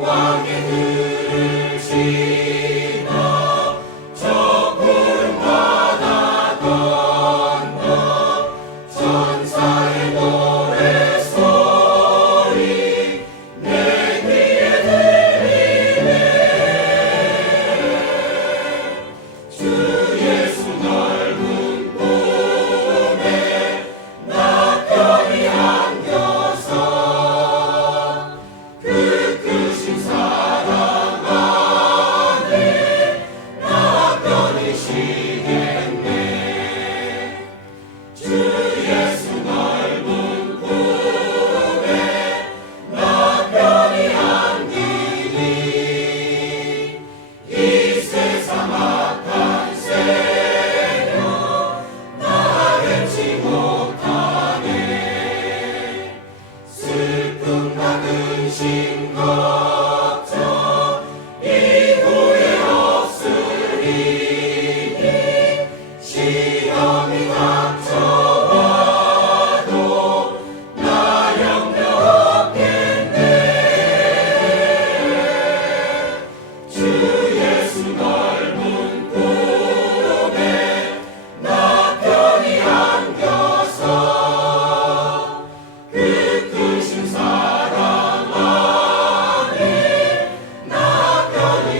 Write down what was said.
walking.